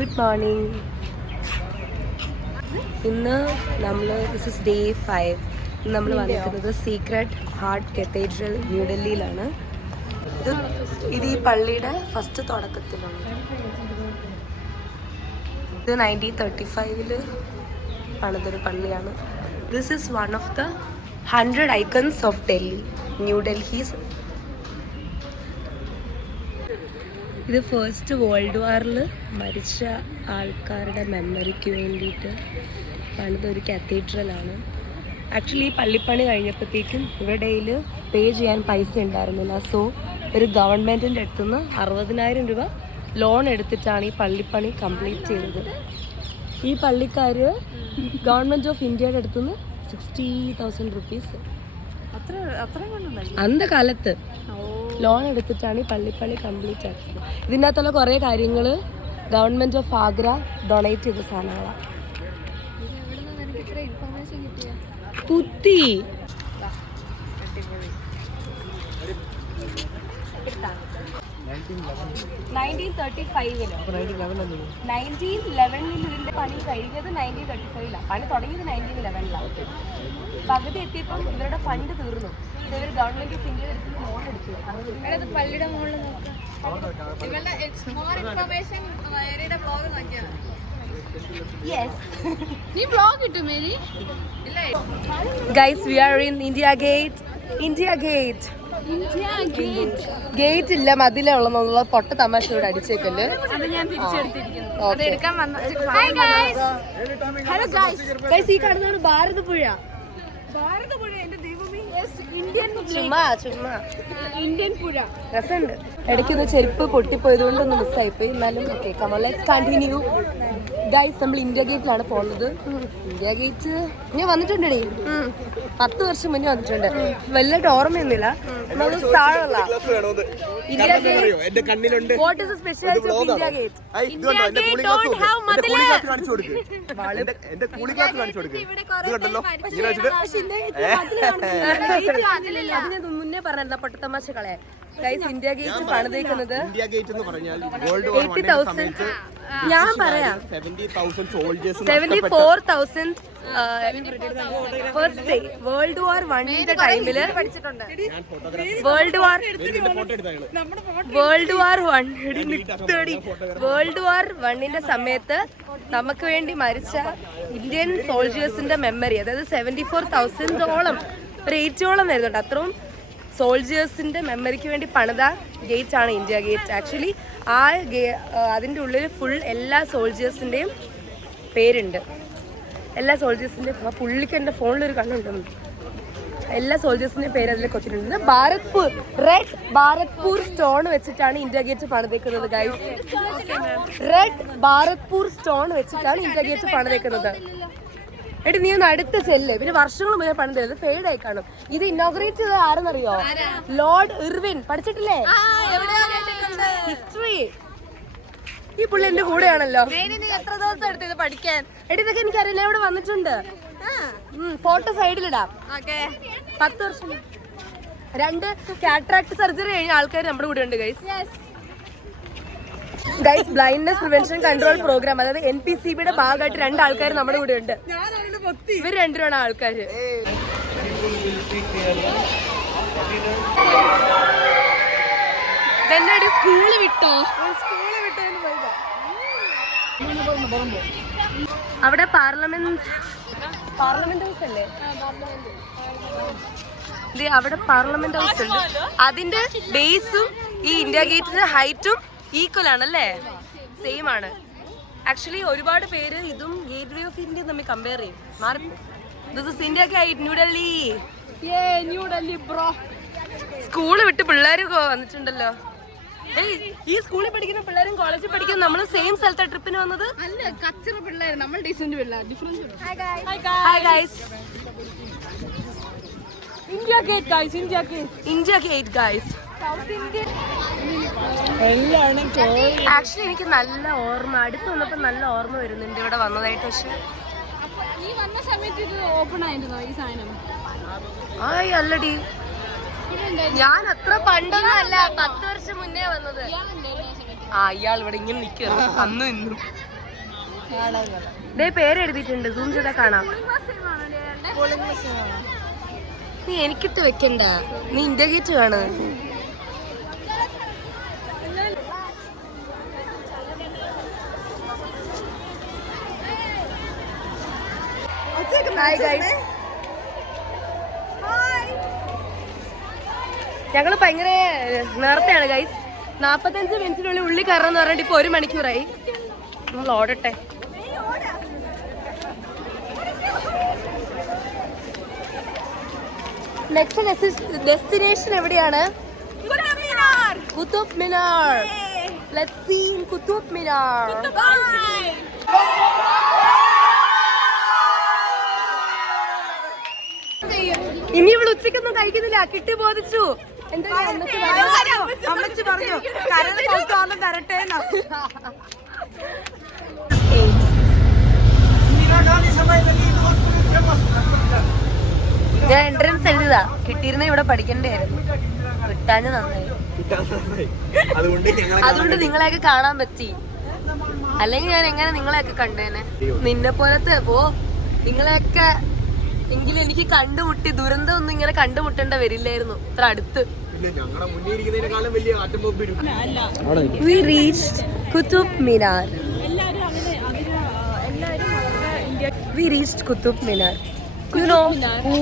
Good morning. ഇന്ന് നമ്മൾ this is day 5. ഇന്ന് നമ്മൾ വന്നിരിക്കുന്നത് സീക്രട്ട് ഹാർട്ട് കത്തീഡ്രൽ ന്യൂഡൽഹിയിലാണ്. ഇത് ഈ പള്ളിയുടെ ഫസ്റ്റ് തുടക്കത്തിലാണ്. ഇത് 1935 പണിതൊരു പള്ളിയാണ്. This is one of the 100 icons of Delhi, new Delhi's. ഇത് ഫസ്റ്റ് വേൾഡ് വാറിൽ മരിച്ച ആൾക്കാരുടെ മെമ്മറിക്ക് വേണ്ടിയിട്ട് പണിതൊരു കത്തീഡ്രലാണ്. ആക്ച്വലി ഈ പള്ളിപ്പണി കഴിഞ്ഞപ്പോഴത്തേക്കും ഇവരുടെ കയ്യിൽ പേ ചെയ്യാൻ പൈസ ഉണ്ടായിരുന്നില്ല. സോ ഒരു ഗവൺമെൻറ്റിൻ്റെ അടുത്തുനിന്ന് 60,000 രൂപ ലോൺ എടുത്തിട്ടാണ് ഈ പള്ളിപ്പണി കംപ്ലീറ്റ് ചെയ്തത്. ഈ പള്ളിക്കാർ ഗവൺമെൻറ് ഓഫ് ഇന്ത്യയുടെ അടുത്തുനിന്ന് 60,000 റുപ്പീസ് അന്ന കാലത്ത് ലോൺ എടുത്തിട്ടാണ് ഈ പള്ളിപ്പണി കംപ്ലീറ്റ് ആക്കിയത്. ഇതിനകത്തുള്ള കുറേ കാര്യങ്ങൾ ഗവൺമെൻറ് ഓഫ് ആഗ്ര ഡൊണേറ്റ് ചെയ്ത സാധനങ്ങളാണ്. കുത്തി 1911 ഇതിന്റെ പണി കഴിഞ്ഞത് 1935 പണി തുടങ്ങിയത് 1911 പകുതി എത്തിയപ്പോൾ ഇവരുടെ ഫണ്ട് തീർന്നു. ഇവർ ഗവൺമെന്റ് ഓഫ് ഇന്ത്യ ലോൺ എടുത്തു. പള്ളിയുടെ മുകളിൽ guys we are in India gate. Gate ഇല്ല, മതിലുള്ള പൊട്ട തമാശയോട് അടിച്ചേക്കല്. ഈ കാണുന്നതാണ് ഭാരതപ്പുഴ. ഇന്ത്യൻ പുഴ രസമുണ്ട്. ഇടയ്ക്കൊന്ന് ചെരുപ്പ് പൊട്ടിപ്പോയതുകൊണ്ടൊന്ന് മിസ്സായിപ്പോയി. എന്നാലും okay, come on let's continue. Guys നമ്മൾ ഇന്ത്യ ഗേറ്റിലാണ് പോകുന്നത്. ഇന്ത്യ ഗേറ്റ് ഞാൻ വന്നിട്ടുണ്ടേ, 10 വർഷം മുന്നേ വന്നിട്ടുണ്ട്. വലുതായിട്ട് ഓർമ്മയൊന്നുമില്ല. India gate, what is the speciality of India gate? അതിന് മുന്നേ പറഞ്ഞ പൊട്ടത്തമാശകളെ. ഗൈസ് ഇന്ത്യ ഗേറ്റ് പണിതേക്കുന്നത് 80,000. ഞാൻ പറയാം 74,000 ഫസ്റ്റ് ഡേ വേൾഡ് വാർ 1ന്റെ ടൈമില് വേൾഡ് വാർ 1ന്റെ സമയത്ത് നമുക്ക് വേണ്ടി മരിച്ച ഇന്ത്യൻ സോൾജേഴ്സിന്റെ മെമ്മറി, അതായത് 74,000ഓളം, ഒരു 80ഓളം വരുന്നുണ്ട്. അത്രയും സോൾജേഴ്സിന്റെ മെമ്മറിക്ക് വേണ്ടി പണിത ഗേറ്റ് ആണ് ഇന്ത്യ ഗേറ്റ്. ആക്ച്വലി അതിൻ്റെ ഉള്ളിൽ ഫുൾ എല്ലാ സോൾജേഴ്സിൻ്റെയും പേരുണ്ട്. എല്ലാ സോൾജേഴ്സിൻ്റെയും പുള്ളിക്ക് എൻ്റെ ഫോണിലൊരു കണ്ണുണ്ടെന്ന്. എല്ലാ സോൾജേഴ്സിൻ്റെയും പേര് അതിൽ കൊത്തിട്ടുണ്ട്. റെഡ് ഭാരത്പൂർ സ്റ്റോൺ വെച്ചിട്ടാണ് ഇന്ത്യ ഗേറ്റ് പണിതേക്കുന്നത്. ഗൈസ്, റെഡ് ഭാരത്പൂർ സ്റ്റോൺ വെച്ചിട്ടാണ് ഇന്ത്യ ഗേറ്റ് പണിതേക്കുന്നത്. എടി നീ ഒന്ന് അടുത്ത ചെല്ല്. പിന്നെ വർഷങ്ങൾ മുന്നേ പണിതത് ഫെയ്ഡ് ആയി കാണും. ഇത് ഇന്നോഗ്രേറ്റ് ചെയ്തത് ആരെന്നറിയോ? Lord Irwin. പഠിച്ചിട്ടില്ലേ ഹിസ്റ്ററി? ഈ പുള്ളി എന്റെ കൂടെയാണല്ലോ. എത്ര ദിവസം എടുത്തു ഇത് പഠിക്കാൻ? എടി ഇതൊക്കെ എനിക്കറിയില്ല, ഇവിടെ വന്നിട്ടുണ്ട്. ഫോട്ടോ സൈഡിലിടാം. 10 വർഷം 2 കാറ്ററാക്ട് സർജറി കഴിഞ്ഞ ആൾക്കാർ നമ്മുടെ കൂടെ ഉണ്ട്. Guys blindness prevention control programme, അതായത് NPCBയുടെ ഭാഗമായിട്ട് 2 ആൾക്കാർ നമ്മുടെ കൂടെ ഉണ്ട്. ഇവർ 2 ആൾക്കാര്. സ്കൂള് വിട്ടു. അവിടെ പാർലമെന്റ് ഹൗസ് അല്ലേ? അവിടെ പാർലമെന്റ് ഹൗസ് ഉണ്ട്. അതിന്റെ ബേസും ഈ ഇന്ത്യ ഗേറ്റിന്റെ ഹൈറ്റും ഈക്വൽ ആണല്ലേ? സെയിം ആണ്. ആക്ച്വലി ഒരുപാട് പേര് ഇതും ഗേറ്റ് വേ ഓഫ് ഇന്ത്യ തമ്മിൽ കമ്പയർ ചെയ്യും. This is India gate, new Delhi bro. School വിട്ട് പിള്ളേർ വന്നിട്ടുണ്ടല്ലോ. ഈ സ്കൂളിൽ പഠിക്കുന്ന പിള്ളേരും കോളേജിൽ പഠിക്കുന്ന നമ്മളും സെയിം സ്ഥലത്തെ ട്രിപ്പിന് വന്നത്. ആക്ച്വലി എനിക്ക് നല്ല ഓർമ്മ, അടുത്ത് വന്നപ്പോ നല്ല ഓർമ്മ വരുന്നുണ്ട് ഇവിടെ വന്നതായിട്ട്. പക്ഷെ അല്ലടി, ഞാൻ അത്ര പണ്ടൊന്നും അല്ല, 10 വർഷം മുന്നേ വന്നത്. ഇയാൾ ഇവിടെ ഇങ്ങനെ നിൽക്കുന്നു അന്നും ഇന്നും. ഇതേ പേര് എഴുതിയിട്ടുണ്ട്, സൂം ചെയ്താൽ കാണാം. നീ എനിക്കിട്ട് വെക്കണ്ട, നീ ഇന്ത്യ ഗേറ്റ് കാണു. ഞങ്ങള് ഭയങ്കര നേരത്തെയാണ് ഗൈസ്. 45 മിനിറ്റിനുള്ളിൽ ഉള്ളി കയറണം എന്ന് പറഞ്ഞിട്ട് ഇപ്പൊ 1 മണിക്കൂറായി. നമ്മൾ ഓടട്ടെ. നെക്സ്റ്റ് ഡെസ്റ്റിനേഷൻ എവിടെയാണ്? Qutub Minar. Let's see in Qutub Minar. ഇനി ഇവിടെ ഉച്ചക്കൊന്നും കഴിക്കുന്നില്ല, കിട്ടി ബോധിച്ചു. അമ്മച്ചി പറഞ്ഞു തരട്ടെ. ഞാൻ എൻട്രൻസ് എഴുതിയതാ, കിട്ടിയിരുന്ന ഇവിടെ പഠിക്കണ്ടായിരുന്നു. കിട്ടാന് നന്നായി, അതുകൊണ്ട് നിങ്ങളെയൊക്കെ കാണാൻ പറ്റി. അല്ലെങ്കിൽ ഞാൻ എങ്ങനെ നിങ്ങളെയൊക്കെ കണ്ടേനെ? നിന്നെ പോലത്തെ നിങ്ങളെയൊക്കെ എങ്കിലും എനിക്ക് കണ്ടുമുട്ടി. ദുരന്തം ഒന്നും ഇങ്ങനെ കണ്ടുമുട്ടേണ്ട വരില്ലായിരുന്നു, ഇത്ര അടുത്ത്. We reached Qutub Minar. We reached Qutub Minar. You know who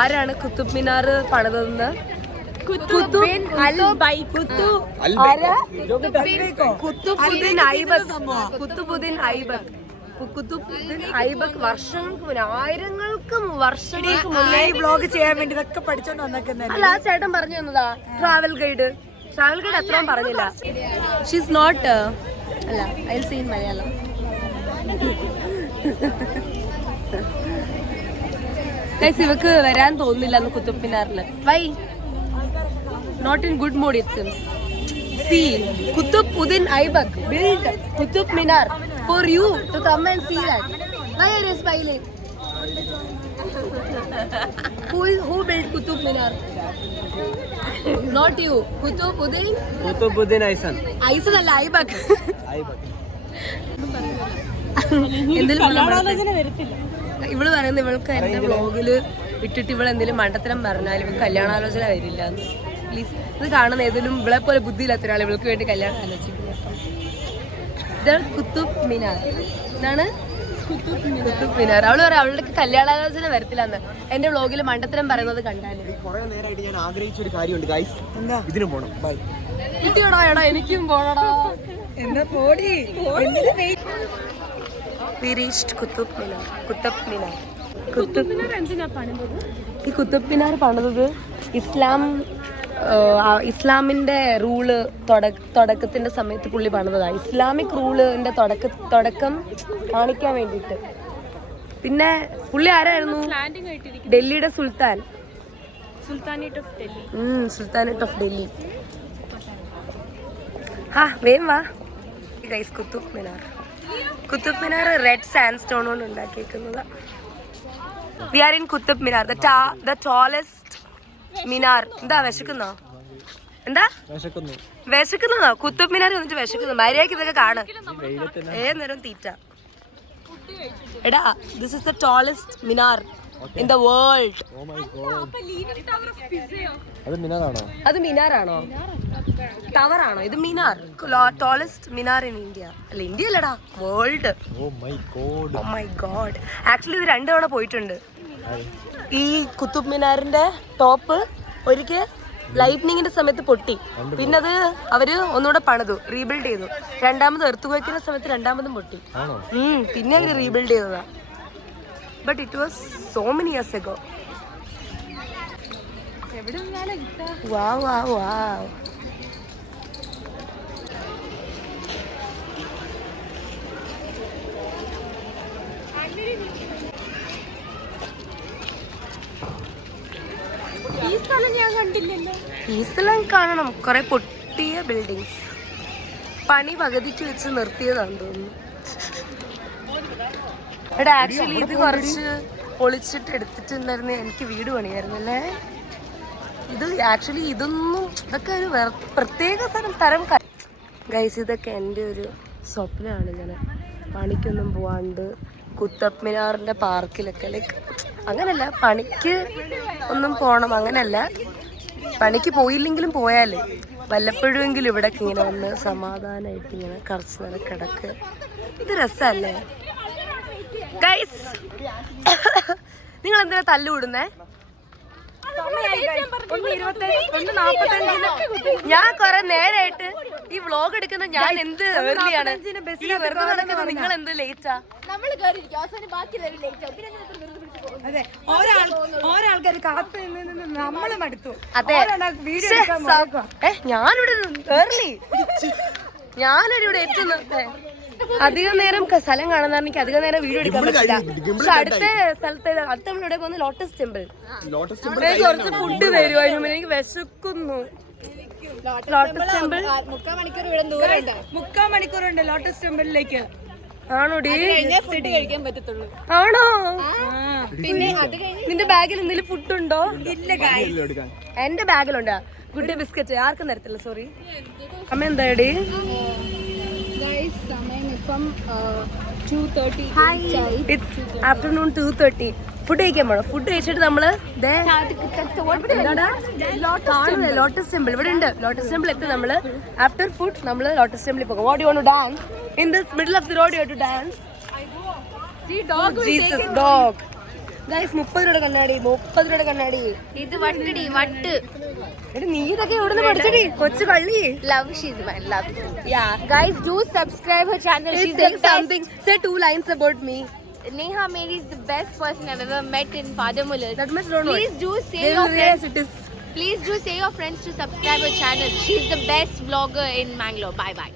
ആരാണ് കുത്തുബ് മിനാർ പണിതെന്ന്? കുത്തുബുദ്ദീൻ ഐബക്. വർഷങ്ങൾക്ക് മുന്നേ, വർഷങ്ങൾക്ക് മുന്നേ വ്ലോഗ് ചെയ്യാൻ വേണ്ടി ഇതൊക്കെ പഠിച്ചോണ്ട് വന്നേക്കുന്നത്. അല്ല, ആ ചേട്ടൻ പറഞ്ഞു തന്നതാ. ട്രാവൽ ഗൈഡ് അത്രയും പറഞ്ഞില്ല. ഷീസ് നോട്ട് അല്ല, I will see in Malayalam. ഇവക്ക് വരാൻ തോന്നുന്നില്ല അന്ന് കുത്തുബ് മിനാറില്. Why not in good mood it seems. See Qutubuddin Aibak built Qutub Minar for you to come and see that. Why are you smiling? Who built Qutub Minar? Not you. Qutbuddin Aisan. Aisan അല്ല, ഐബക്. ഇവള് പറയുന്നത് ഇവൾക്ക് എന്റെ വ്ളോഗില് ഇട്ടിട്ട് ഇവൾ എന്തെങ്കിലും മണ്ടത്തരം പറഞ്ഞാലും കല്യാണാലോചന വരില്ല. പ്ലീസ്, ഇത് കാണുന്ന ഏതെങ്കിലും ഇവളെ പോലെ ബുദ്ധിയില്ലാത്ത ഒരാൾ ഇവൾക്ക് വേണ്ടി കല്യാണം ആലോചിക്കുന്നു. ഇതാണ് കുത്തുബ് മിനാർ. ഇതാണ് കുത്തുബ് മിനാർ. അവള് പറയാം അവളുടെ കല്യാണാലോചന വരത്തില്ലെന്ന് എന്റെ വ്ളോഗിൽ മണ്ടത്തരം പറയുന്നത് കണ്ടാലും. കിട്ടിയോടാ എടാ, എനിക്കും പോണടാ. എന്നാ പോടി. We reached Qutub Minar. ഈ കുത്തുബ് മിനാർ പണിതത് ഇസ്ലാമിന്റെ റൂള് തുടക്കത്തിന്റെ സമയത്ത് പുള്ളി പണിതതാ. ഇസ്ലാമിക് റൂളിന്റെ തുടക്കം കാണിക്കാൻ വേണ്ടിയിട്ട്. പിന്നെ പുള്ളി ആരായിരുന്നു? ഡൽഹിയുടെ സുൽത്താനേറ്റ് ഓഫ് ഡൽഹി. വേം വാ guys. Qutub Minar red sand stone കൊണ്ട് ഉണ്ടാക്കിയിരിക്കുന്നത്. We are in Qutub Minar, the tallest minar. എന്താ വിശക്കുന്നോ? വിശക്കുന്നോ? കുത്തുബ് മിനാർ വന്നിട്ട് വിശക്കുന്നു. മര്യാദക്ക് ഇതൊക്കെ കാണ്. ഏത് നേരം തീറ്റ. എടാ, this is the tallest minar in the world. അത് മിനാറാണോ? ടവറാണോ? ഇത് minar. Tallest minar in India. അല്ല, ഇന്ത്യ അല്ലടാ, world. Oh my God. Actually ഇത് 2 തവണ പോയിട്ടുണ്ട്. ഈ കുത്തുബ് മിനാറിന്റെ ടോപ്പ് ഒരിക്കൽ ലൈറ്റ്നിങ്ങിന്റെ സമയത്ത് പൊട്ടി. പിന്നെ അത് അവര് ഒന്നുകൂടെ പണിതു, റീബിൽഡ് ചെയ്തു. രണ്ടാമത് എർത്തുക്വേക്കിന്റെ സമയത്ത് രണ്ടാമതും പൊട്ടി. പിന്നെ അവര് റീബിൽഡ് ചെയ്തതാ. But it was so many years ago. Wow. ഈ സ്ഥലം കാണണം. കുറെ പൊട്ടിയ ബിൽഡിങ്സ്, പണി പകുതിക്ക് വെച്ച് നിർത്തിയതാണെന്ന് തോന്നുന്നു. എടാ, ആക്ച്വലി ഇത് കുറച്ച് പൊളിച്ചിട്ട് എടുത്തിട്ടുണ്ടായിരുന്നു. എനിക്ക് വീട് പണിയായിരുന്നു അല്ലേ ഇത്. ആക്ച്വലി ഇതൊക്കെ ഒരു പ്രത്യേക തരം ഗൈസ്. ഇതൊക്കെ എൻ്റെ ഒരു സ്വപ്നമാണ്. ഇങ്ങനെ പണിക്കൊന്നും പോവാണ്ട് കുത്തബ് മിനാറിന്റെ പാർക്കിലൊക്കെ ലൈക്ക് അങ്ങനല്ല, പണിക്ക് ഒന്നും പോണം അങ്ങനല്ല, പണിക്ക് പോയില്ലെങ്കിലും പോയാലേ വല്ലപ്പോഴുമെങ്കിലും ഇവിടേക്ക് ഇങ്ങനെ വന്ന് സമാധാനമായിട്ട് ഇങ്ങനെ കുറച്ച് നേരം കിടക്ക്. ഇത് രസമല്ലേ ഗൈസ്? നിങ്ങൾ എന്തിനാ തല്ലുകൂടുന്നേ? ഞാൻ കൊറേ നേരായിട്ട് ഈ വ്ളോഗ് എടുക്കുന്ന ഞാൻ എന്ത് ഏർലിയാണ്, ഈ വെറുതെ നടക്കുന്ന നിങ്ങൾ എന്ത് ലേറ്റാ? അതെ, ഓരോൾക്കാർ കാത്തു നിന്ന് നമ്മള് മടുത്തു. അതെ, ഞാനിവിടെ ഏർലി, ഞാനൊരു എത്തുന്നു. അധികം നേരം സ്ഥലം കാണുന്ന എനിക്ക് അധികം നേരം വീഡിയോ എടുക്കാൻ പറ്റില്ല. പക്ഷെ അടുത്ത സ്ഥലത്ത് അടുത്ത നമ്മൾ ഇവിടെ പോകുന്ന ലോട്ടസ് ടെമ്പിൾ. കുറച്ച് ഫുഡ് തരുമോ? അതിന് എനിക്ക് വിശക്കുന്നു. ലോട്ടസ് ടെമ്പിൾ 3/4 മണിക്കൂറുണ്ട് ലോട്ടസ് ടെമ്പിളിലേക്ക്. ആണോടി? ഫുഡ് കഴിക്കാൻ പറ്റത്തുള്ളൂ. ആണോ? പിന്നെ നിന്റെ ബാഗിൽ എന്തെങ്കിലും ഫുഡ് ഉണ്ടോ? ഇല്ല ഗൈസ്, എന്റെ ബാഗിലുണ്ട് ഗുഡ് ഡേ ബിസ്ക്കറ്റ്. ആർക്കും തരത്തില്ല, സോറി. അമ്മ എന്താടി? സമയം ഇപ്പം 2:30. It's afternoon 2:30. ഫുഡ് കഴിക്കാൻ പോണം. ഫുഡ് കഴിച്ചിട്ട് നമ്മള് ലോട്ടസ് ടെമ്പിൾ ഇവിടെ ഉണ്ട്. ലോട്ടസ് ടെമ്പിൾ എത്തി നമ്മള്. ആഫ്റ്റർ ഫുഡ് നമ്മള് ലോട്ടസ് ടെമ്പിളിൽ പോകും. What you want to dance in this middle of the road? You have to dance. Jesus dog. Guys 30 രൂപയുടെ കണ്ണാടി, 30 രൂപയുടെ കണ്ണാടി. ഇത് വട്ടടി വട്ട്. എടി നീ ഇതൊക്കെ എവിടുന്ന് പഠിച്ചടി കൊച്ചു കള്ളി? Love, she's my love. Yeah. Guys, do subscribe her channel. She's Say the best. something. Say 2 lines about me. Neha Mary is the best person I've ever met in Father Muller's. That much don't know. Please do say They your will realize friends. it is. Please do say your friends to subscribe her channel. She's the best vlogger in Mangalore. Bye bye.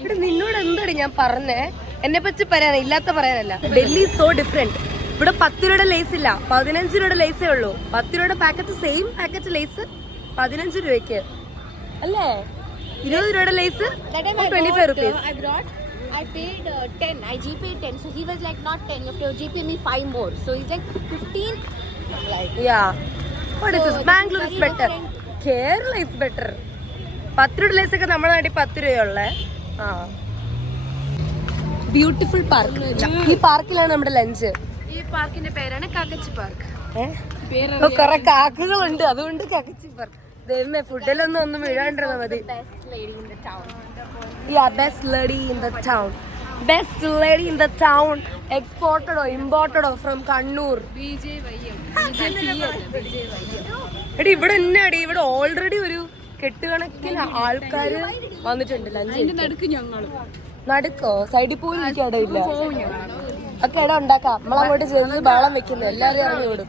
ഇവിടെ നിന്നോട് എന്താടി ഞാൻ പറഞ്ഞേ? എന്നെ പറ്റി പറയാനാ, ഇല്ലാത്ത പറയാനല്ല. Delhi so different. ഇവിടെ 10 രൂപയുടെ ലേസ് ഇല്ല, 15 രൂപയുടെ ലേസേ ഉള്ളൂ. 10 രൂപയുടെ പാക്കറ്റ്, സെയിം പാക്കറ്റ് ലേസ് 15 രൂപയ്ക്ക് അല്ലേ? 20 രൂപയുടെ lace That time 25 rupees. I paid 10. I GP'd 10. So he was like, not 10. You have to GP me 5 more. So he's like 15. Like, Yeah. What is this? Bangalore is better. Kerala is better. 10 രൂപയുടെ lace ഒക്കെ നമ്മുടെ നാട്ടിൽ 10 രൂപയുള്ളേ. ആ, beautiful park. ഈ പാർക്കിലാണ് നമ്മുടെ lunch. ഈ പാർക്കിന്റെ പേരാണ് കാക്കച്ചി പാർക്ക്. കൊറേ കാക്കുകളുണ്ട്, അതുകൊണ്ട് കാക്കച്ചി പാർക്ക്. ദൈവമേ, ഫുഡിലൊന്നും ഒന്നും വീഴാണ്ടിരുന്നാ മതി. Best lady in the town. Yeah, best lady in the town. Best lady in the town. Exported or imported or from Kannur. എടി ഇവിടെ എന്നാടി, ഇവിടെ ഓൾറെഡി ഒരു കെട്ടുകണക്കിന് ആൾക്കാര് വന്നിട്ടുണ്ട് ലഞ്ച്. നടുക്കോ? സൈഡിൽ പോലും എനിക്ക് ഇടയില്ല. ഒക്കെ ഇടം ഉണ്ടാക്കാം. നമ്മളങ്ങോട്ട് ചെന്ന് ബാളം വെക്കുന്നു, എല്ലാവരും ഇറങ്ങി വിടും.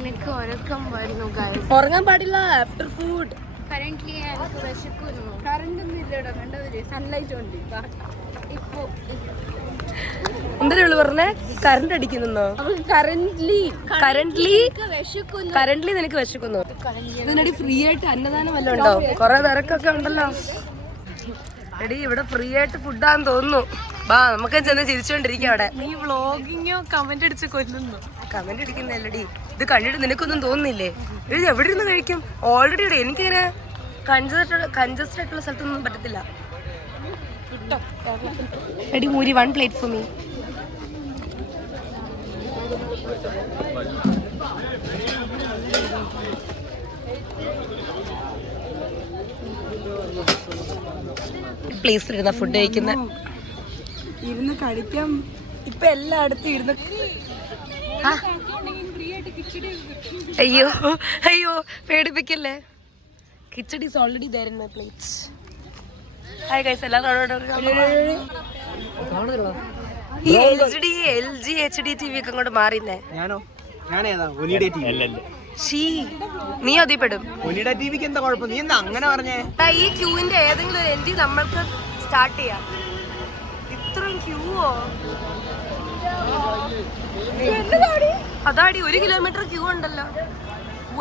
എനിക്ക് ഉറക്കം വരുന്നു guys. ഉറങ്ങാൻ പാടില്ല ആഫ്റ്റർ ഫുഡ്. Currently എനിക്ക് വിശക്കുന്നു. കറണ്ട് ഒന്നും ഇല്ലടോ, കണ്ടവര് സൺലൈറ്റ് ഉണ്ട്. ഇപ്പോ എന്തിനുള്ളു പറഞ്ഞേ? കറണ്ട് അടിക്കുന്നോ? കറന്റ്ലി നിനക്ക് വിശക്കുന്നു. ഇതിനടി ഫ്രീ ആയിട്ട് അന്നദാനം വല്ലതും ഉണ്ടോ? കൊറേ തിരക്കൊക്കെ ഉണ്ടല്ലോ. എടി ഇവിടെ ഫ്രീ ആയിട്ട് ഫുഡാന്ന് തോന്നുന്നു. ബാ നമുക്ക് ചെന്ന് ചിരിച്ചോണ്ടിരിക്കാം അവിടെ. നീ വ്ളോഗിങ്ങോ കമന്റ് അടിച്ച് കൊല്ലുന്നു? കമന്റ് അടിക്കുന്നല്ലടി. ഇത് കണ്ടിട്ട് നിനക്കൊന്നും തോന്നുന്നില്ലേ? ഇത് എവിടെ ഇരുന്ന് കഴിക്കും? ഓൾറെഡി ഇവിടെ എനിക്കിങ്ങനെ കൺജസ്റ്റഡ് ആയിട്ടുള്ള സ്ഥലത്തൊന്നും പറ്റത്തില്ല. എടി മൂരി 1 plate for me. പ്ലേസിലിരുന്ന ഫുഡ് കഴിക്കുന്ന ഇരുന്ന് കഴിക്കാം. ഇപ്പൊ എല്ലായിടത്തും ഇരുന്ന്. അയ്യോ അയ്യോ, പേടിപ്പിക്കല്ലേ. Khichdi is already there in my plates. Hi guys, എല്ലാവരും ഈ LG HD TV ഒക്കെ അങ്ങോട്ട് മാറിന്നേ. നീ അതിപ്പെടും. ഈ ക്യൂവിന്റെ ഏതെങ്കിലും ഒരു എൻട്രി നമ്മൾക്ക് സ്റ്റാർട്ട് ചെയ്യാം. ഇത്രയും ക്യൂവോ? അതാടി 1 കിലോമീറ്റർ ക്യൂ ഉണ്ടല്ലോ.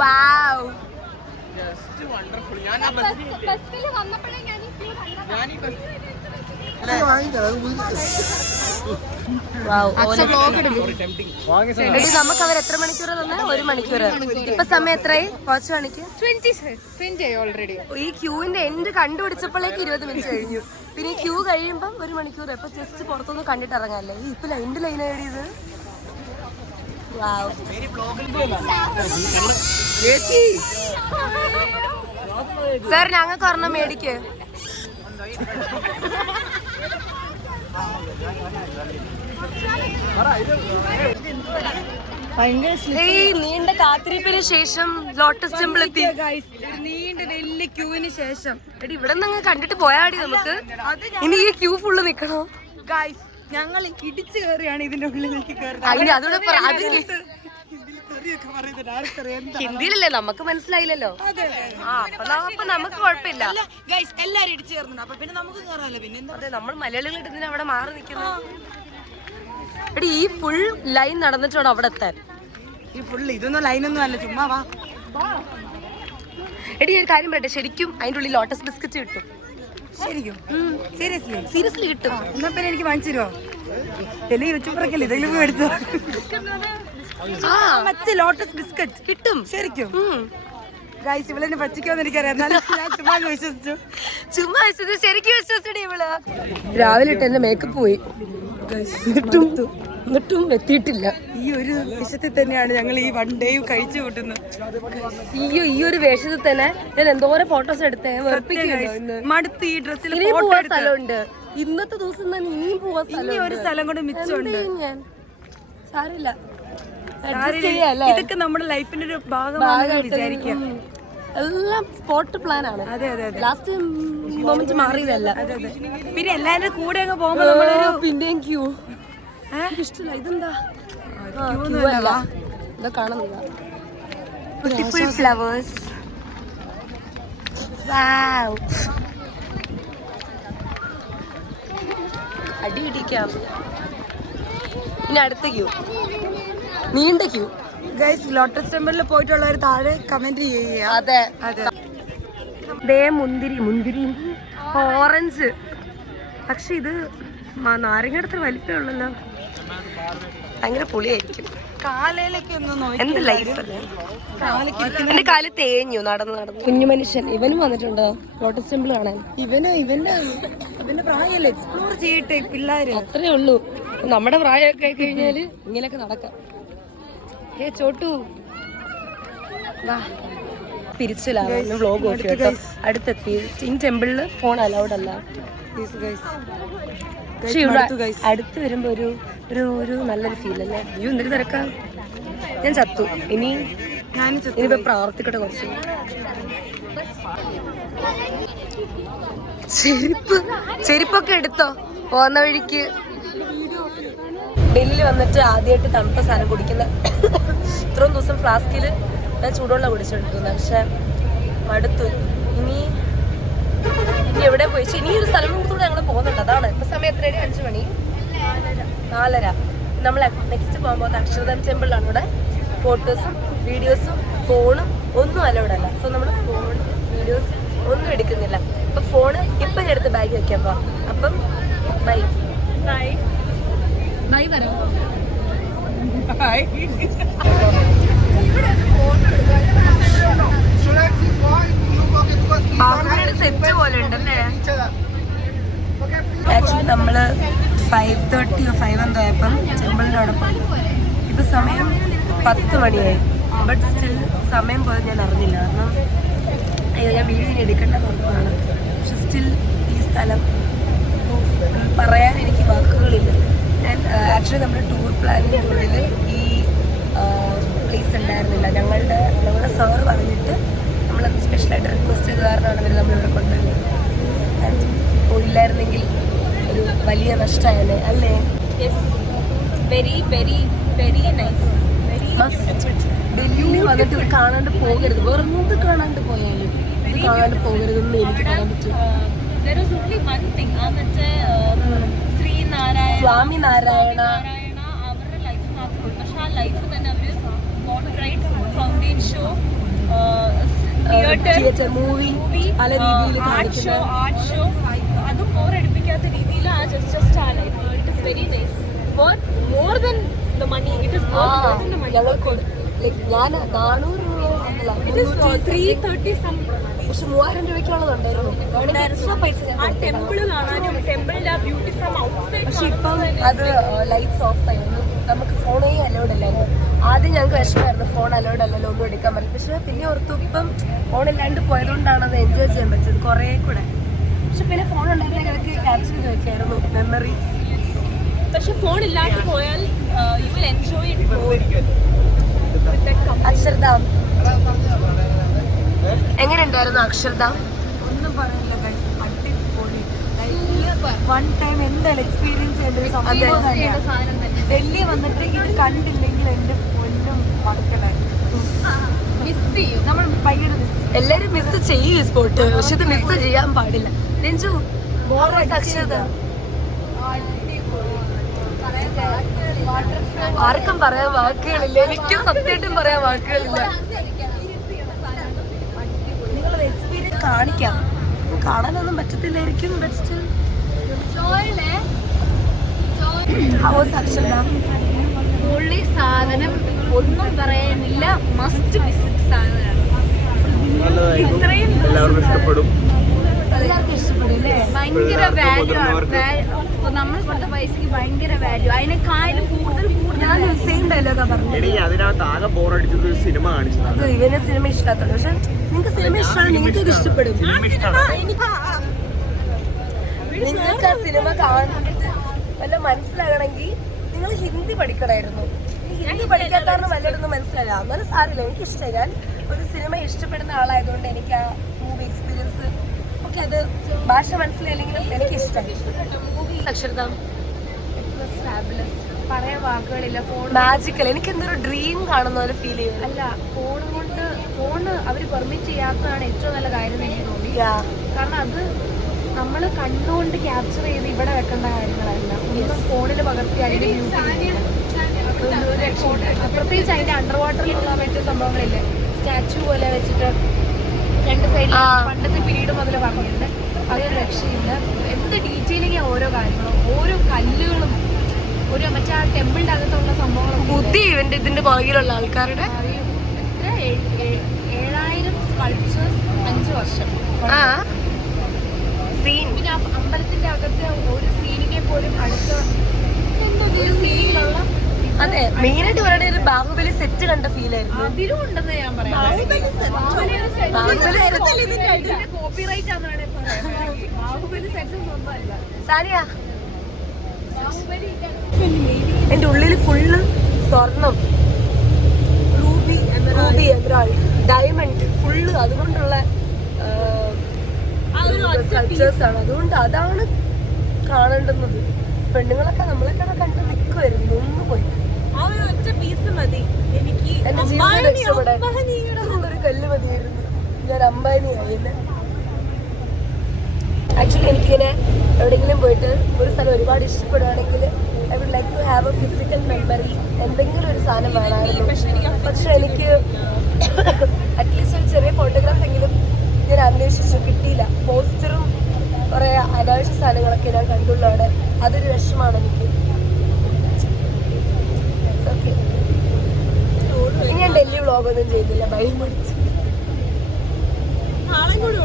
വാവ്, നമുക്ക് അവർ എത്ര മണിക്കൂർ തന്നെ? 1 മണിക്കൂർ. ഇപ്പൊ സമയം എത്രയായി? വാച്ച് കാണിക്ക്. 20 ഓൾറെഡി. ഈ ക്യൂവിന്റെ എൻഡ് കണ്ടുപിടിച്ചപ്പോഴേക്ക് 20 മിനിറ്റ് കഴിഞ്ഞു. പിന്നെ ക്യൂ കഴിയുമ്പം 1 മണിക്കൂർ ഇപ്പൊ ജസ്റ്റ് പുറത്തൊന്ന് കണ്ടിട്ട് ഇറങ്ങാല്ലേ. ഇപ്പൊ എന്റെ ലൈൻ എഴുതിയത് സാർ ഞങ്ങൾക്ക് ഒരെണ്ണം മേടിക്ക്. നീണ്ട കാത്തിരിപ്പിന് ശേഷം ലോട്ടസ് ടെമ്പിൾ എത്തി. നീണ്ട വലിയ ക്യൂവിന് ശേഷം എടി ഇവിടെ നിന്ന് കണ്ടിട്ട് പോയാടി നമുക്ക്. ഇനി ഈ ക്യൂ ഫുള്ള് നിക്കണോ? ഗൈസ് ഞങ്ങൾ ഇടിച്ചു കയറിയാണ് ഇതിന്റെ ഉള്ളിലേക്ക് അതിന് അതോടെ ഹിന്ദിയിലല്ലേ നമുക്ക് മനസ്സിലായില്ലല്ലോ. അപ്പൊ നമുക്ക് കുഴപ്പമില്ല. എല്ലാരും ഇടിച്ചു കയറുന്നുണ്ട്. അപ്പൊ പിന്നെ നമുക്ക് കയറാമല്ലോ. പിന്നെ അതെ നമ്മൾ മലയാളികൾ ഇതിന് അവിടെ മാറി നിൽക്കുന്നു. എടി ഈ ഫുൾ ലൈൻ നടന്നിട്ടാണ് അവിടെ എത്താൻ. ഈ ഫുള്ള് ഇതൊന്നും ലൈനൊന്നും അല്ല, ചുമ്മാ വാ. എടി ഒരു കാര്യം പറയട്ടെ, ശരിക്കും അതിന്റെ ഉള്ളിൽ ലോട്ടസ് ബിസ്ക്കറ്റ് കിട്ടും. ശരിക്കും സീരിയസ്ലി കിട്ടും. എന്നാ പിന്നെ എനിക്ക് വാങ്ങിച്ചു തരുമോ? വലിയ യൂട്യൂബറൊക്കെ ഇതെങ്കിലും പോയി എടുത്തു. മറ്റേ ലോട്ടസ് ബിസ്ക്കറ്റ് കിട്ടും ശരിക്കും. ഗൈസ് ഇവളെന്നെ പറ്റിക്കാന്ന് എനിക്കറിയാം. എന്നാലും ഞാൻ ചുമ്മാ വിശ്വസിച്ചു. ശരിക്കും വിശ്വസിച്ചടി ഇവള്. രാവിലെ ഇട്ട് എന്റെ മേക്കപ്പ് പോയി, എന്നിട്ടും എത്തിയിട്ടില്ല. ഈ ഒരു വിഷയത്തിൽ തന്നെയാണ് ഞങ്ങൾ ഈ 1 ഡേയും കഴിച്ചു കൂട്ടുന്നത്. ഈ ഒരു വേഷത്തിൽ തന്നെ ഞാൻ എന്തോരം ഫോട്ടോസ് എടുത്തേ. മടുത്ത് ഈ ഡ്രസ്സിൽ പോവാൻ സ്ഥലമുണ്ട്. ഇന്നത്തെ ദിവസം തന്നെ ഇനിയും പോവാൻ സ്ഥലം. ഒരു സ്ഥലം കൊണ്ട് മിച്ചമുണ്ട്. ഞാൻ സാരില്ല, ഇതൊക്കെ നമ്മുടെ ലൈഫിന്റെ ഒരു ഭാഗമാണെന്ന് വിചാരിക്കാം. എല്ലാം സ്പോട്ട് പ്ലാൻ ആണ്. അതെ അതെ അതെ. ലാസ്റ്റ് മൊമെന്റ് മാറിയതല്ല. അതെ അതെ. പിന്നെ എല്ലാവരും കൂടെ അങ്ങ് പോകുമ്പോ നമ്മളൊരു പിന്നെയും ക്യൂ ഇഷ്ടമില്ല. ഇതെന്താ ഇതാ കാണുന്നില്ല. ഫ്ലവേഴ്സ്. അടി ഇടിക്കാം. ഇനി അടുത്ത ക്യൂ, നീണ്ട ക്യൂ. ഗൈസ് ലോട്ടസ് ടെമ്പിളിൽ പോയിട്ടുള്ളവർ താഴെ കമന്റ് ചെയ്യുക. അതെ അതെ. ദേ മുന്തിരി ഓറഞ്ച്. പക്ഷെ ഇത് നാരങ്ങയുടെ അത്ര വലിപ്പേ ഉള്ളല്ലോ. ഭയങ്കര പുളിയായിരിക്കും. കാലയിലേക്ക് ഒന്ന് നോക്കി. എന്ത് ലൈഫ് അല്ലേ. എന്റെ കാല് തേഞ്ഞു നടന്ന്. കുഞ്ഞു മനുഷ്യൻ ഇവനും വന്നിട്ടുണ്ടോ ലോട്ടസ് ടെമ്പിൾ കാണാൻ? ഇവന്റെ പ്രായമല്ലേ, എക്സ്പ്ലോർ ചെയ്യട്ടെ പിള്ളേര്. അത്രേ ഉള്ളൂ. നമ്മുടെ പ്രായമൊക്കെ കഴിഞ്ഞാല് ഇങ്ങനെയൊക്കെ നടക്കാം. ചോട്ടു പിരിച്ചിലാണ് വ്ലോഗ് ഓഫ് കേട്ടോ. അടുത്തെത്തി. ഈ ടെമ്പിളില് ഫോൺ അലൗഡ് അല്ല. പക്ഷെ ഇവിടെ അടുത്ത് വരുമ്പോ ഒരു നല്ലൊരു ഫീൽ അല്ലേ. അയ്യോ എന്തൊരു തിരക്കാ. ഞാൻ ചത്തു. ഇനിയിപ്പോ പ്രാർത്ഥിക്കട്ടെ കുറച്ച്. ചെരുപ്പൊക്കെ എടുത്തോ പോകുന്ന വഴിക്ക്. ഡൽഹി വന്നിട്ട് ആദ്യമായിട്ട് തണുത്ത സാധനം കുടിക്കുന്ന. ഇത്രയും ദിവസം ഫ്ലാസ്കിൽ ഞാൻ ചൂടുവെള്ളം കുടിച്ചെടുക്കുന്നത്. പക്ഷെ മടുത്തു. ഇനി എവിടെ പോയി. ഇനി ഒരു സ്ഥലം കൂടെ ഞങ്ങൾ പോകുന്നുണ്ട്. അതാണ് ഇപ്പൊ സമയം എത്രയാണ്? 5 മണി 4:30. നമ്മൾ നെക്സ്റ്റ് പോകുമ്പോൾ അക്ഷരധാം ടെമ്പിളിലാണ്. ഇവിടെ ഫോട്ടോസും വീഡിയോസും ഫോണും ഒന്നും അലൗഡല്ല. സോ നമ്മൾ ഫോൺ വീഡിയോസ് ഒന്നും എടുക്കുന്നില്ല. അപ്പൊ ഫോണ് ഇപ്പം ഞാൻ എടുത്ത് ബാഗ് വെക്കാൻ പോവാം. അപ്പം ബൈ ബൈ ബൈ വരാം. സെറ്റ് പോലെ ഉണ്ടല്ലേ. ആക്ച്വലി നമ്മള് 5:30 or 5 എന്തോ ആയപ്പം ടെമ്പിളിൻ്റെ അവിടെ പോയി. ഇപ്പൊ സമയം 10 മണിയായി. ബട്ട് സ്റ്റിൽ സമയം പോയത് ഞാൻ അറിഞ്ഞില്ല. കാരണം ഞാൻ വീഡിയോ എടുക്കേണ്ട നോക്കുകയാണ്. പക്ഷെ സ്റ്റിൽ ഈ സ്ഥലം പറയാൻ എനിക്ക് വാക്കുകളില്ല. ഞാൻ ആക്ച്വലി നമ്മുടെ ടൂർ പ്ലാനിൻ്റെ ഉള്ളിൽ ഈ പ്ലേസ് ഉണ്ടായിരുന്നില്ല. ഞങ്ങളുടെ സാറ് പറഞ്ഞിട്ട് നമ്മളത് സ്പെഷ്യലായിട്ട് റിക്വസ്റ്റ് ചെയ്ത കാരണമാണ് അവർ നമ്മളിവിടെ കൊണ്ടുവരുന്നത്. ആൻഡ് പോയില്ലായിരുന്നെങ്കിൽ ഒരു വലിയ നഷ്ടമായല്ലേ അല്ലേ. Very very very nice. ഡൽഹിയിൽ വന്നിട്ട് ഇത് കാണാണ്ട് പോകരുത്. വേറൊന്നും കാണാണ്ട് പോയാലും ഇത് കാണാണ്ട് പോകരുതെന്ന് എനിക്ക് പറയാൻ പറ്റും. സ്വാമി നാരായണ അവരുടെ ലൈഫ് മാത്രമേ. പക്ഷെ ആ ലൈഫ് തന്നെ അവര് moderate fountain show, theatre movie പല രീതിയിൽ ആർട്ട് ഷോ അതും ബോറടിപ്പിക്കാത്ത രീതിയിൽ ആ ജസ്റ്റ് ആ life. It is very nice. For more than the money. It is more than the money. ഞാൻ 400 രൂപ. It is 330 some. പക്ഷെ 3000 രൂപയ്ക്കുള്ളതുണ്ടായിരുന്നു. എക്സ്ട്രാ പൈസ ഞാൻ കൊടുത്തില്ല. ടെമ്പിൾ കാണാനും ടെമ്പിളിന്റെ ആ ബ്യൂട്ടി ഫ്രം ഔട്ട്സൈഡ്. പക്ഷെ ഇപ്പം അത് ലൈറ്റ്സ് ഓഫ് ആയിരുന്നു. നമുക്ക് ഫോണേ അലൗഡ് അല്ലായിരുന്നു. ആദ്യം ഞങ്ങൾക്ക് വിഷമമായിരുന്നു, ഫോൺ അലൗഡ് അല്ലല്ലോ, ഒന്നും എടുക്കാൻ പറ്റും. പക്ഷെ പിന്നെ ഓർത്തു ഇപ്പം ഫോണില്ലാണ്ട് പോയതുകൊണ്ടാണ് അത് എൻജോയ് ചെയ്യാൻ പറ്റത് കുറേ കൂടെ. പക്ഷെ പിന്നെ ഫോൺ ഉണ്ടായിരുന്ന ഞങ്ങൾക്ക് ക്യാപ്ചർ ചെയ്ത് വെച്ചായിരുന്നു മെമ്മറീസ്. പക്ഷെ ഫോൺ ഇല്ലാണ്ട് പോയാൽ you will enjoy it. Akshardham എങ്ങനെ ഉണ്ടായിരുന്നു? അക്ഷർധാം ഒന്നും പറയാനില്ല guys. അടിപൊളി. വൺ ടൈം എന്തായാലും എക്സ്പീരിയൻസ് ചെയ്യേണ്ട ഒരു സംഭവം തന്നെയാണ്. ഡൽഹി വന്നിട്ട് ഇത് കണ്ടില്ലെങ്കിൽ എന്റെ പൊന്നും മക്കളെ നമ്മൾ ഭയങ്കര എല്ലാരും മിസ് ചെയ്യും ഈ സ്പോട്ട്. പക്ഷെ ഇത് മിസ് ചെയ്യാൻ പാടില്ല. രഞ്ജു അക്ഷർധാം ആർക്കും പറയാൻ വാക്കുകളില്ല. എനിക്കും സത്യമായിട്ടും പറയാൻ വാക്കുകളില്ല. നിങ്ങളത് എക്സ്പീരിയൻസ് കാണിക്കാം. കാണാനൊന്നും പറ്റത്തില്ലായിരിക്കും. പുള്ളി സാധനം ഒന്നും പറയാനില്ല, മസ്റ്റ് വിസിറ്റ് സാധനമാണ്. ഇത്രയും എല്ലാവർക്കും ഇഷ്ടപ്പെടും. എല്ലാവർക്കും ഇഷ്ടപ്പെടില്ലേ? ഭയങ്കര വാല്യൂ ആണ്. നമ്മൾ കൊടുത്ത പൈസക്ക് ഭയങ്കര വാല്യൂ. അതിനെക്കാളും കൂടുതൽ ഞാൻ സെയിം ഡയലോഗാ പറഞ്ഞു. എനിക്ക് അതിനകത്ത് ആകെ ബോറടിച്ചത് സിനിമ കാണിച്ചതാണ്. അത് ഇവനെ സിനിമ ഇഷ്ടമാത്തുള്ളൂ. പക്ഷെ നിങ്ങൾക്ക് സിനിമ ഇഷ്ടമാണ്, നിങ്ങൾക്ക് ഇത് ഇഷ്ടപ്പെടും. നിങ്ങൾക്ക് ആ സിനിമ കാണുന്നത് വല്ല മനസ്സിലാകണമെങ്കിൽ നിങ്ങൾ ഹിന്ദി പഠിക്കണമായിരുന്നു. ഹിന്ദി പഠിക്കാത്ത കാരണം വല്ലതൊന്നും മനസ്സിലായില്ല. എന്നാലും സാരില്ല, എനിക്ക് ഇഷ്ടമായി. ഞാൻ ഒരു സിനിമ ഇഷ്ടപ്പെടുന്ന ആളായതുകൊണ്ട് എനിക്ക് ആ മൂവി എക്സ്പീരിയൻസ് ഒക്കെ അത് ഭാഷ മനസ്സിലായില്ലെങ്കിലും എനിക്ക് ഇഷ്ടമായി. അക്ഷർധാം പറയാൻ വാക്കുകളില്ല. Phone magical. എനിക്ക് എന്തൊരു ഡ്രീം കാണുന്ന പോലെ ഫീൽ ചെയ്യും. അല്ല, ഫോണ് അവർ പെർമിറ്റ് ചെയ്യാത്തതാണ് ഏറ്റവും നല്ല കാര്യം എനിക്ക് തോന്നി. കാരണം അത് നമ്മൾ കണ്ണുകൊണ്ട് ക്യാപ്ചർ ചെയ്ത് ഇവിടെ വെക്കേണ്ട കാര്യങ്ങളല്ല. ഒന്നും ഫോണിൽ പകർത്തി അതിന്റെ ഒരു രക്ഷയില്ല. പ്രത്യേകിച്ച് അതിന്റെ അണ്ടർ വാട്ടറിലുള്ള മറ്റു സംഭവങ്ങളില്ലേ, സ്റ്റാച്ചു പോലെ വെച്ചിട്ട് രണ്ട് സൈഡിൽ പണ്ടത്തെ പീരീഡ് മുതൽ പറഞ്ഞിട്ടുണ്ട്. അതൊരു രക്ഷയില്ല. എന്ത് ഡീറ്റെയിലിംഗ് ഓരോ കാര്യങ്ങളും, ഓരോ കല്ലുകളും, ഒരു മറ്റേ ആ ടെമ്പിളിന്റെ അകത്തുള്ള സംഭവങ്ങളും ബുദ്ധി ഇതിന്റെ പുറകിലുള്ള ആൾക്കാരുടെ 7000 സ്കൾപ്ചേഴ്സ് 5 വർഷം. പിന്നെ അമ്പലത്തിന്റെ അകത്ത് ഒരു സീനിങ്ങെ പോലും അടുത്ത ഒരു സീനിങ്ങിലുള്ള. അതെ, മെയിനായിട്ട് പറയണ ഒരു ബാഹുബലി സെറ്റ് കണ്ട ഫീൽ ആയിരുന്നു. അതിലും ഉണ്ടെന്ന് ഞാൻ പറയാം. കോപ്പിറൈറ്റ് ആണെന്ന് വേണേ പറയാം. ബാഹുബലി സെറ്റ് ഒന്നും അല്ല. സാരിയ എന്റെ ഉള്ളിൽ ഫുള്ള് സ്വർണം, റൂബി, എമറാൾഡ്, ഡയമണ്ട് ഫുള്ള് അതുകൊണ്ടുള്ള കൾച്ചേഴ്സ് ആണ്. അതുകൊണ്ട് അതാണ് കാണേണ്ടുന്നത്. പെണ്ണുങ്ങളൊക്കെ നമ്മളൊക്കെ കണ്ട് നിൽക്കുമായിരുന്നു. ഒന്ന് പോയി ആ ഒരു ഒറ്റ പീസ് മതി എനിക്ക്. എന്റെ ജീവിതം രക്ഷപ്പെടാൻ ഒരു കല്ല് മതിയായിരുന്നു. ഞാൻ അംബാനി ആയില്ല. ആക്ച്വലി എനിക്കിങ്ങനെ എവിടെയെങ്കിലും പോയിട്ട് ഒരു സ്ഥലം ഒരുപാട് ഇഷ്ടപ്പെടുകയാണെങ്കിൽ I would like to have a physical memory. എന്തെങ്കിലും ഒരു സാധനം വേണമായിരുന്നു. പക്ഷെ എനിക്ക് അറ്റ്ലീസ്റ്റ് ഒരു ചെറിയ ഫോട്ടോഗ്രാഫ് എങ്കിലും ഞാൻ അന്വേഷിച്ചു, കിട്ടിയില്ല. പോസ്റ്ററും കുറേ അനാവശ്യ സാധനങ്ങളൊക്കെ ഞാൻ കണ്ടുള്ളൂ അവിടെ. അതൊരു വിഷമാണ് എനിക്ക്. ഓക്കെ, ഇനി ഞാൻ ഡൽഹി വ്ളോഗൊന്നും ചെയ്തില്ല, ഭയം പിടിച്ചു. നാളെ കൂടെ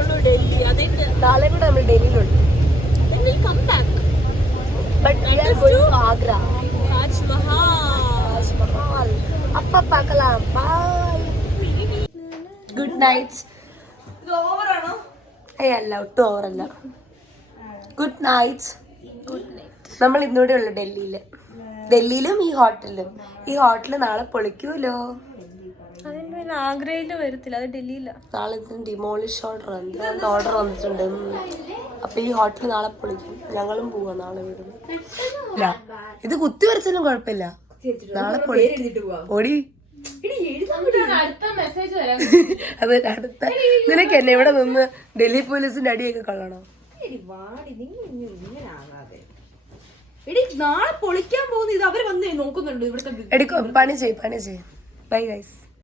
നമ്മൾ ഡൽഹിയിലുണ്ട്. But we are going to Agra. Taj Mahal. Appa paakalam. Bye. Good night. ഇത് ഓവറാണോ? അല്ല, ഒട്ടും ഓവറല്ല. Good night. നമ്മൾ ഇന്നൂടെ ഉള്ളു ഡൽഹിയിലും ഈ ഹോട്ടലിലും. ഈ ഹോട്ടൽ നാളെ പൊളിക്കൂലോ. അതിന്റെ ആഗ്രയില് വരത്തില്ല, അത് ഡൽഹിയില. നാളെ ഡിമോളിഷ് ഓർഡർ വന്നിട്ടുണ്ട്. അപ്പൊ ഈ ഹോട്ടൽ നാളെ പൊളിക്കും. ഞങ്ങളും പോവാ നാളെ വിടുന്നു. ഇല്ല, ഇത് കുത്തി വരച്ചാലും കുഴപ്പമില്ല. നാളെ പൊടി. അത് അടുത്ത നിനക്ക് എന്നെ ഇവിടെ നിന്ന് ഡൽഹി പോലീസിന്റെ അടിയൊക്കെ കൊള്ളണോ? നാളെ പൊളിക്കാൻ പോകുന്നു. ഇത് അവര് വന്ന് നോക്കുന്നുണ്ട് ഇവിടുത്തെ. പണി ചെയ്. Bye guys.